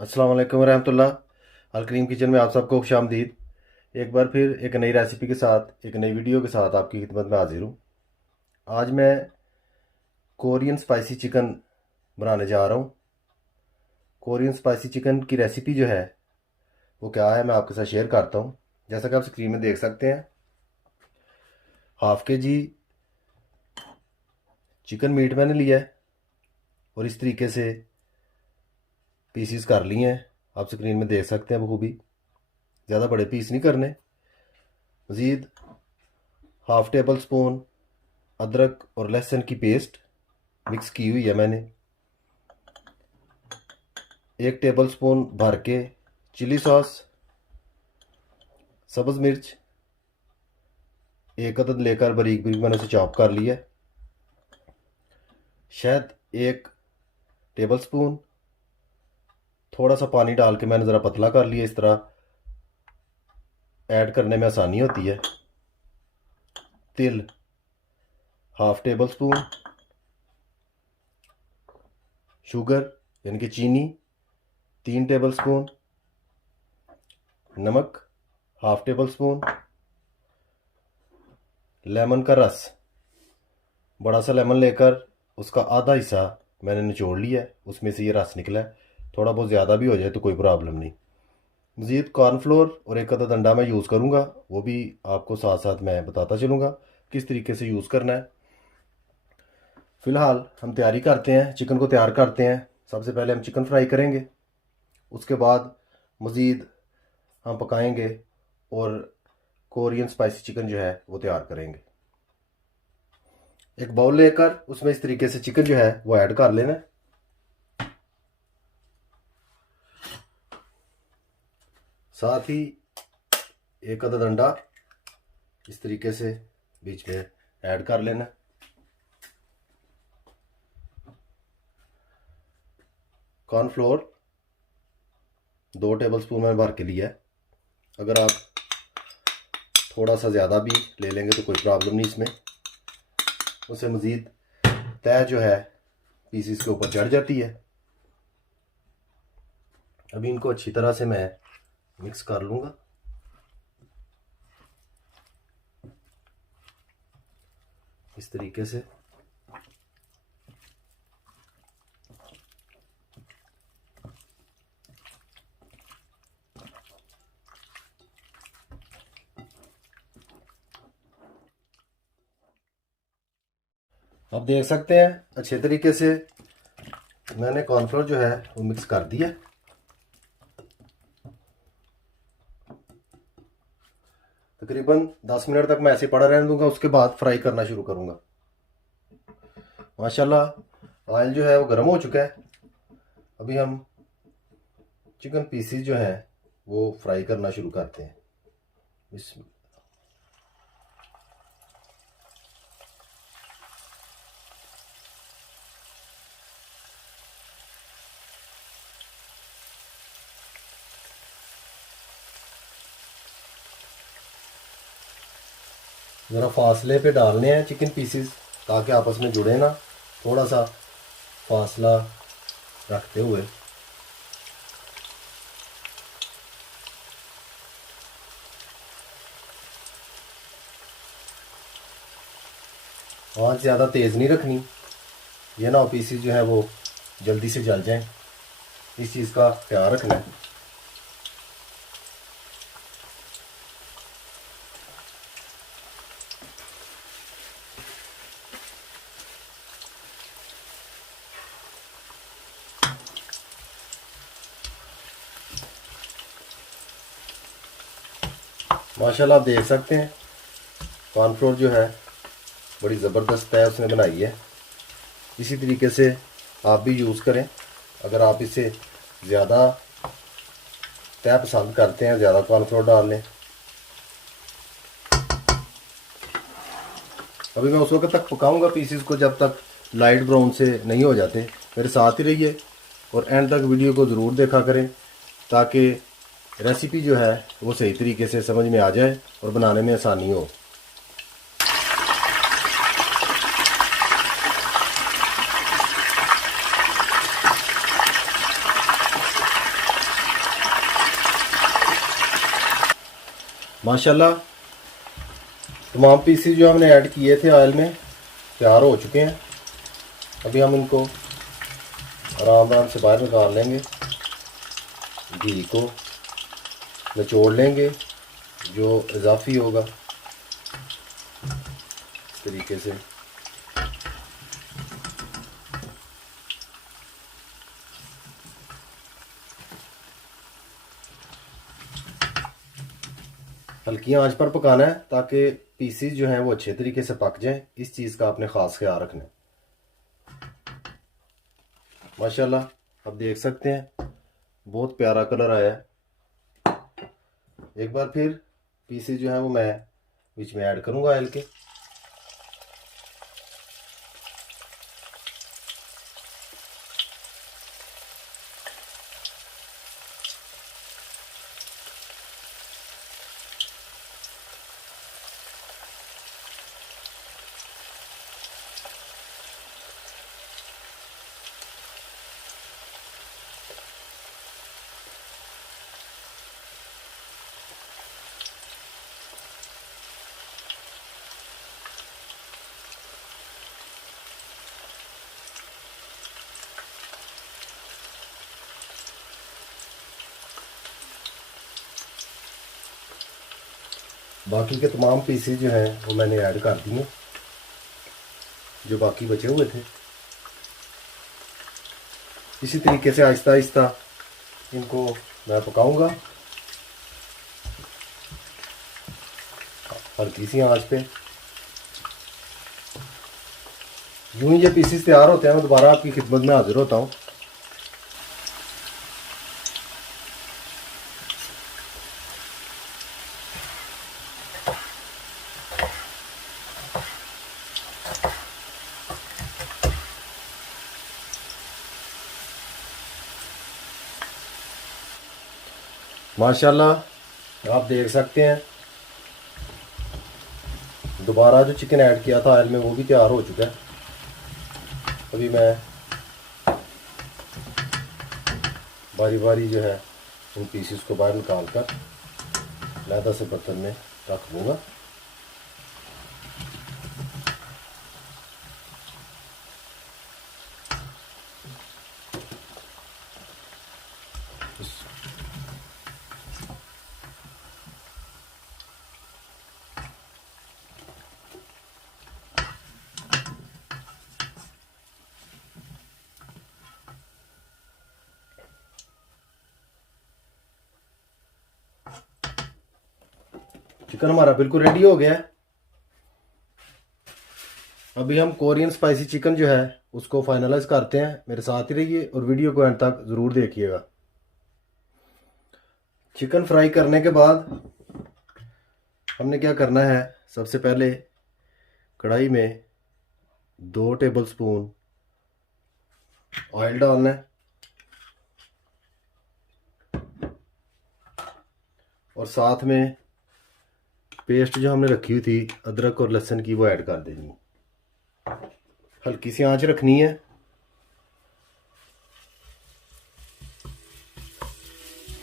अस्सलाम वालेकुम रहमतुल्लाह। अलकरीम किचन में आप सबको खुशामदीद। एक बार फिर एक नई रेसिपी के साथ एक नई वीडियो के साथ आपकी खिदमत में हाजिर हूँ। आज मैं कोरियन स्पाइसी चिकन बनाने जा रहा हूँ। कोरियन स्पाइसी चिकन की रेसिपी जो है वो क्या है मैं आपके साथ शेयर करता हूँ। जैसा कि आप स्क्रीन में देख सकते हैं, हाफ के जी चिकन मीट मैंने लिया है और इस तरीके से पीसीस कर लिए हैं। आप स्क्रीन में देख सकते हैं बखूबी। ज़्यादा बड़े पीस नहीं करने। मज़ीद हाफ टेबल स्पून अदरक और लहसुन की पेस्ट मिक्स की हुई है मैंने। 1 टेबल स्पून भर के चिली सॉस, सब्ज़ मिर्च एक अदद लेकर बारीक बारीक मैंने उसे चॉप कर लिया। शहद 1 टेबल स्पून, थोड़ा सा पानी डाल के मैंने ज़रा पतला कर लिया। इस तरह ऐड करने में आसानी होती है। तिल हाफ टेबल स्पून, शुगर यानी कि चीनी 3 टेबल स्पून, नमक हाफ टेबल स्पून, लेमन का रस बड़ा सा लेमन लेकर उसका आधा हिस्सा मैंने निचोड़ लिया है, उसमें से ये रस निकला है। थोड़ा बहुत ज़्यादा भी हो जाए तो कोई प्रॉब्लम नहीं। मज़ीद कॉर्नफ्लोर और एक अदद अंडा मैं यूज़ करूँगा, वो भी आपको साथ साथ मैं बताता चलूँगा किस तरीके से यूज़ करना है। फ़िलहाल हम तैयारी करते हैं, चिकन को तैयार करते हैं। सबसे पहले हम चिकन फ्राई करेंगे, उसके बाद मज़ीद हम पकाएंगे और कोरियन स्पाइसी चिकन जो है वो तैयार करेंगे। एक बाउल लेकर उसमें इस तरीके से चिकन जो है वो ऐड कर लेना है। साथ ही एक अदद अंडा इस तरीके से बीच में ऐड कर लेना। कॉर्नफ्लोर 2 टेबल स्पून में भर के लिया है। अगर आप थोड़ा सा ज़्यादा भी ले लेंगे तो कोई प्रॉब्लम नहीं इसमें। उससे मज़ीद तह जो है पीसीस के ऊपर चढ़ जाती है। अभी इनको अच्छी तरह से मैं मिक्स कर लूँगा। इस तरीके से आप देख सकते हैं अच्छे तरीके से मैंने कॉर्नफ्लोर जो है वो मिक्स कर दिया। तकरीबन 10 मिनट तक मैं ऐसे पड़ा रहने दूंगा, उसके बाद फ्राई करना शुरू करूंगा। माशाल्लाह ऑयल जो है वो गर्म हो चुका है। अभी हम चिकन पीसीज जो है वो फ्राई करना शुरू करते हैं। ज़रा फासले पे डालने हैं चिकन पीसीज ताकि आपस में जुड़े ना। थोड़ा सा फासला रखते हुए आँच ज़्यादा तेज़ नहीं रखनी, ये ना हो पीसीज जो है वो जल्दी से जल जाएं। इस चीज़ का ख्याल रखना है। माशाल्लाह आप देख सकते हैं कॉर्नफ्लोर जो है बड़ी ज़बरदस्त है उसने बनाई है। इसी तरीके से आप भी यूज़ करें। अगर आप इसे ज़्यादा तय पसंद करते हैं, ज़्यादा कॉर्नफ्लोर डाल लें। अभी मैं उस वक्त तक पकाऊंगा पीसीस को जब तक लाइट ब्राउन से नहीं हो जाते। मेरे साथ ही रहिए और एंड तक वीडियो को ज़रूर देखा करें ताकि रेसिपी जो है वो सही तरीके से समझ में आ जाए और बनाने में आसानी हो। माशाल्लाह तमाम पीसेस जो हमने ऐड किए थे ऑयल में तैयार हो चुके हैं। अभी हम इनको आराम आराम से बाहर निकाल लेंगे, घी को निचोड़ लेंगे जो इजाफी होगा इस तरीके से। हल्की आंच पर पकाना है ताकि पीसीज जो हैं वो अच्छे तरीके से पक जाएं। इस चीज़ का आपने ख़ास ख्याल रखना है। माशाल्लाह आप देख सकते हैं बहुत प्यारा कलर आया है। एक बार फिर पीसीज जो हैं वो मैं बीच में ऐड करूँगा ऑयल के। बाकी के तमाम पीसेस जो हैं वो मैंने ऐड कर दिए, जो बाकी बचे हुए थे। इसी तरीके से आहिस्ता आहिस्ता इनको मैं पकाऊंगा हल्की सी आंच पे। यूं ही ये पीसेस तैयार होते हैं मैं दोबारा आपकी खिदमत में हाजिर होता हूँ। माशाल्लाह आप देख सकते हैं दोबारा जो चिकन ऐड किया था ऑयल में वो भी तैयार हो चुका है। अभी मैं बारी बारी जो है उन पीसेस को बाहर निकाल कर लहदा से बर्तन में रख दूँगा। चिकन हमारा बिल्कुल रेडी हो गया है। अभी हम कोरियन स्पाइसी चिकन जो है उसको फाइनलाइज करते हैं। मेरे साथ ही रहिए और वीडियो को एंड तक ज़रूर देखिएगा। चिकन फ्राई करने के बाद हमने क्या करना है, सबसे पहले कढ़ाई में 2 टेबलस्पून ऑयल डालना है और साथ में पेस्ट जो हमने रखी हुई थी अदरक और लहसुन की वो ऐड कर देनी। हल्की सी आंच रखनी है।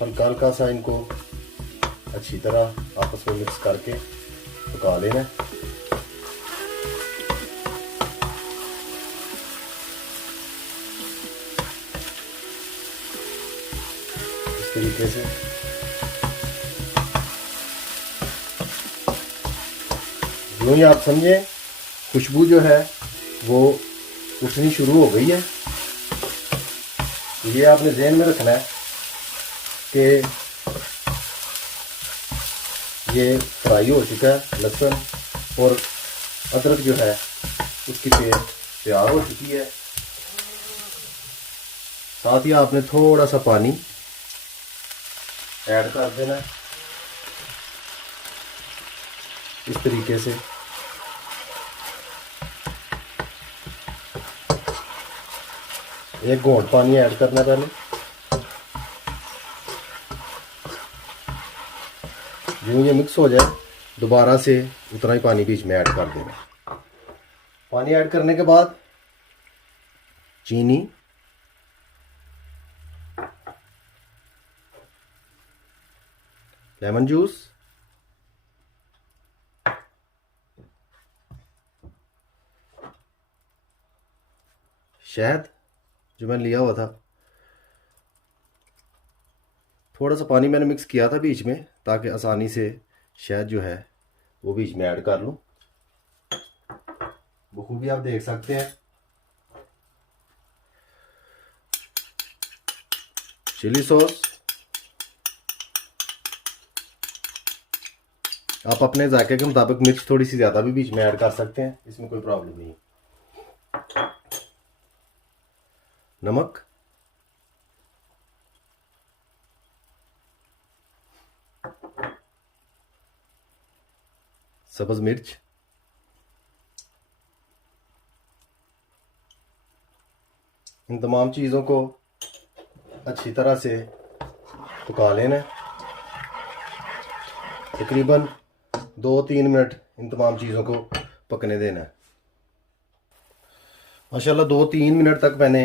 हल्का हल्का सा इनको अच्छी तरह आपस में मिक्स करके पका लेना है। इस तरीके से यूँ ही आप समझें खुशबू जो है वो उठनी शुरू हो गई है। ये आपने ध्यान में रखना है कि ये फ्राई हो चुका है। लहसुन और अदरक जो है उसकी पेस्ट तैयार हो चुकी है। साथ ही आपने थोड़ा सा पानी ऐड कर देना है इस तरीके से। एक घोंट पानी ऐड करना पहले। यूँ ये मिक्स हो जाए दोबारा से उतना ही पानी बीच में ऐड कर देना। पानी ऐड करने के बाद चीनी, लेमन जूस शहद जो मैंने लिया हुआ था, थोड़ा सा पानी मैंने मिक्स किया था बीच में ताकि आसानी से शहद जो है वो बीच में ऐड कर लूँ। बखूबी आप देख सकते हैं। चिली सॉस आप अपने जायके के मुताबिक मिर्च थोड़ी सी ज़्यादा भी बीच में ऐड कर सकते हैं, इसमें कोई प्रॉब्लम नहीं। नमक, सब्ज़ मिर्च, इन तमाम चीज़ों को अच्छी तरह से पका लेना। तकरीबन 2-3 मिनट इन तमाम चीज़ों को पकने देना है। माशाल्लाह 2-3 मिनट तक मैंने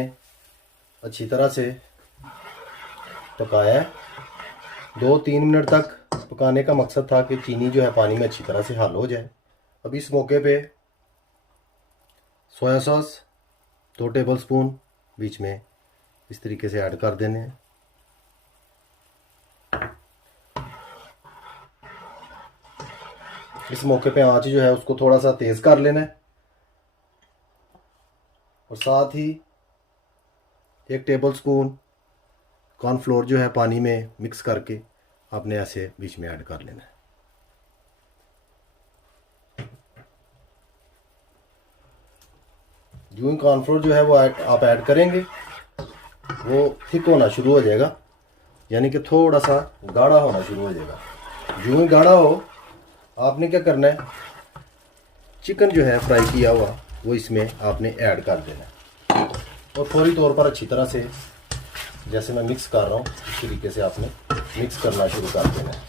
अच्छी तरह से पकाया है। 2-3 मिनट तक पकाने का मकसद था कि चीनी जो है पानी में अच्छी तरह से हल हो जाए। अब इस मौके पे सोया सॉस 2 टेबलस्पून बीच में इस तरीके से ऐड कर देने हैं। इस मौके पे आंच जो है उसको थोड़ा सा तेज़ कर लेना है और साथ ही 1 टेबलस्पून कॉर्नफ्लोर जो है पानी में मिक्स करके आपने ऐसे बीच में ऐड कर लेना है। जो ही कॉर्नफ्लोर जो है वो आप ऐड करेंगे वो थिक होना शुरू हो जाएगा, यानी कि थोड़ा सा गाढ़ा होना शुरू हो जाएगा। जो ही गाढ़ा हो आपने क्या करना है, चिकन जो है फ्राई किया हुआ वो इसमें आपने ऐड कर देना है और फौरी तौर पर अच्छी तरह से जैसे मैं मिक्स कर रहा हूँ इस तरीके से आपने मिक्स करना शुरू कर देना है।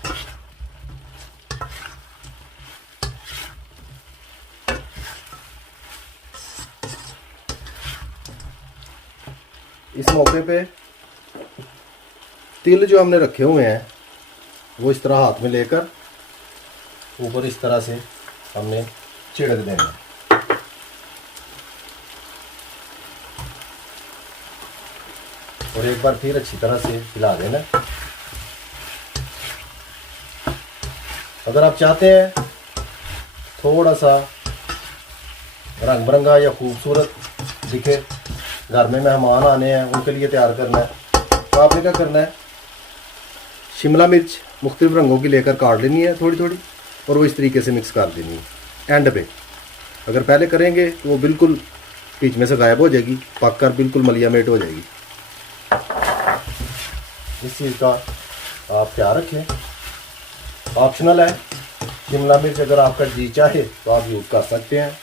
इस मौके पे तिल जो हमने रखे हुए हैं वो इस तरह हाथ में लेकर ऊपर इस तरह से हमने छिड़क देना है। और एक बार फिर अच्छी तरह से हिला देना। अगर आप चाहते हैं थोड़ा सा रंग बिरंगा या खूबसूरत दिखे, घर में मेहमान आने हैं उनके लिए तैयार करना है, तो आपने क्या करना है, शिमला मिर्च मुख्तलिफ रंगों की लेकर काट लेनी है थोड़ी थोड़ी और वो इस तरीके से मिक्स कर देनी है एंड पे। अगर पहले करेंगे तो वो बिल्कुल बीच में से गायब हो जाएगी, पक कर बिल्कुल मलियामेट हो जाएगी। इस चीज़ का आप ख्याल रखें। ऑप्शनल है, शिमला मिर्च अगर आपका जी चाहे तो आप यूज़ कर सकते हैं।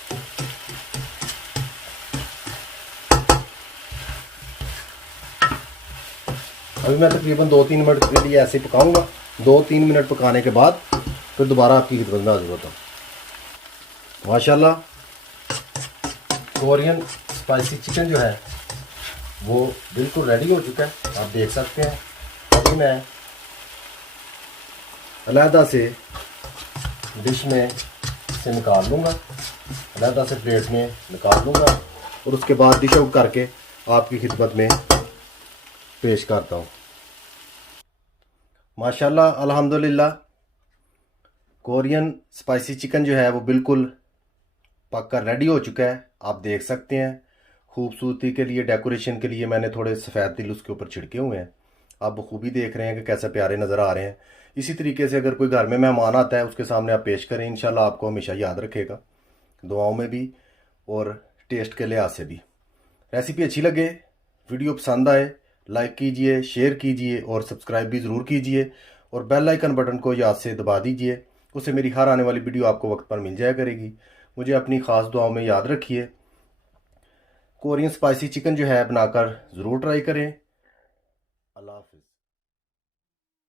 अभी मैं तकरीबन 2-3 मिनट के लिए ऐसे पकाऊंगा। 2-3 मिनट पकाने के बाद फिर दोबारा आपकी खिदमत में हाजिर होता हूँ। माशाल्लाह कोरियन स्पाइसी चिकन जो है वो बिल्कुल रेडी हो चुका है, आप देख सकते हैं। अभी मैं अलहदा से डिश में इसे निकाल लूँगा, अलहदा से प्लेट में निकाल लूँगा और उसके बाद डिश आउट करके आपकी खिदमत में पेश करता हूँ। माशाल्लाह अल्हम्दुलिल्लाह कोरियन स्पाइसी चिकन जो है वो बिल्कुल पक कर रेडी हो चुका है, आप देख सकते हैं। खूबसूरती के लिए, डेकोरेशन के लिए मैंने थोड़े सफ़ेद तिल उसके ऊपर छिड़के हुए हैं। आप बखूबी देख रहे हैं कि कैसे प्यारे नज़र आ रहे हैं। इसी तरीके से अगर कोई घर में मेहमान आता है उसके सामने आप पेश करें, इंशाल्लाह आपको हमेशा याद रखेगा, दुआओं में भी और टेस्ट के लिहाज से भी। रेसिपी अच्छी लगे, वीडियो पसंद आए, लाइक कीजिए, शेयर कीजिए और सब्सक्राइब भी ज़रूर कीजिए और बेल आइकन बटन को याद से दबा दीजिए, उससे मेरी हर आने वाली वीडियो आपको वक्त पर मिल जाया करेगी। मुझे अपनी ख़ास दुआओं में याद रखिए। कोरियन स्पाइसी चिकन जो है बनाकर ज़रूर ट्राई करें। अल्लाह।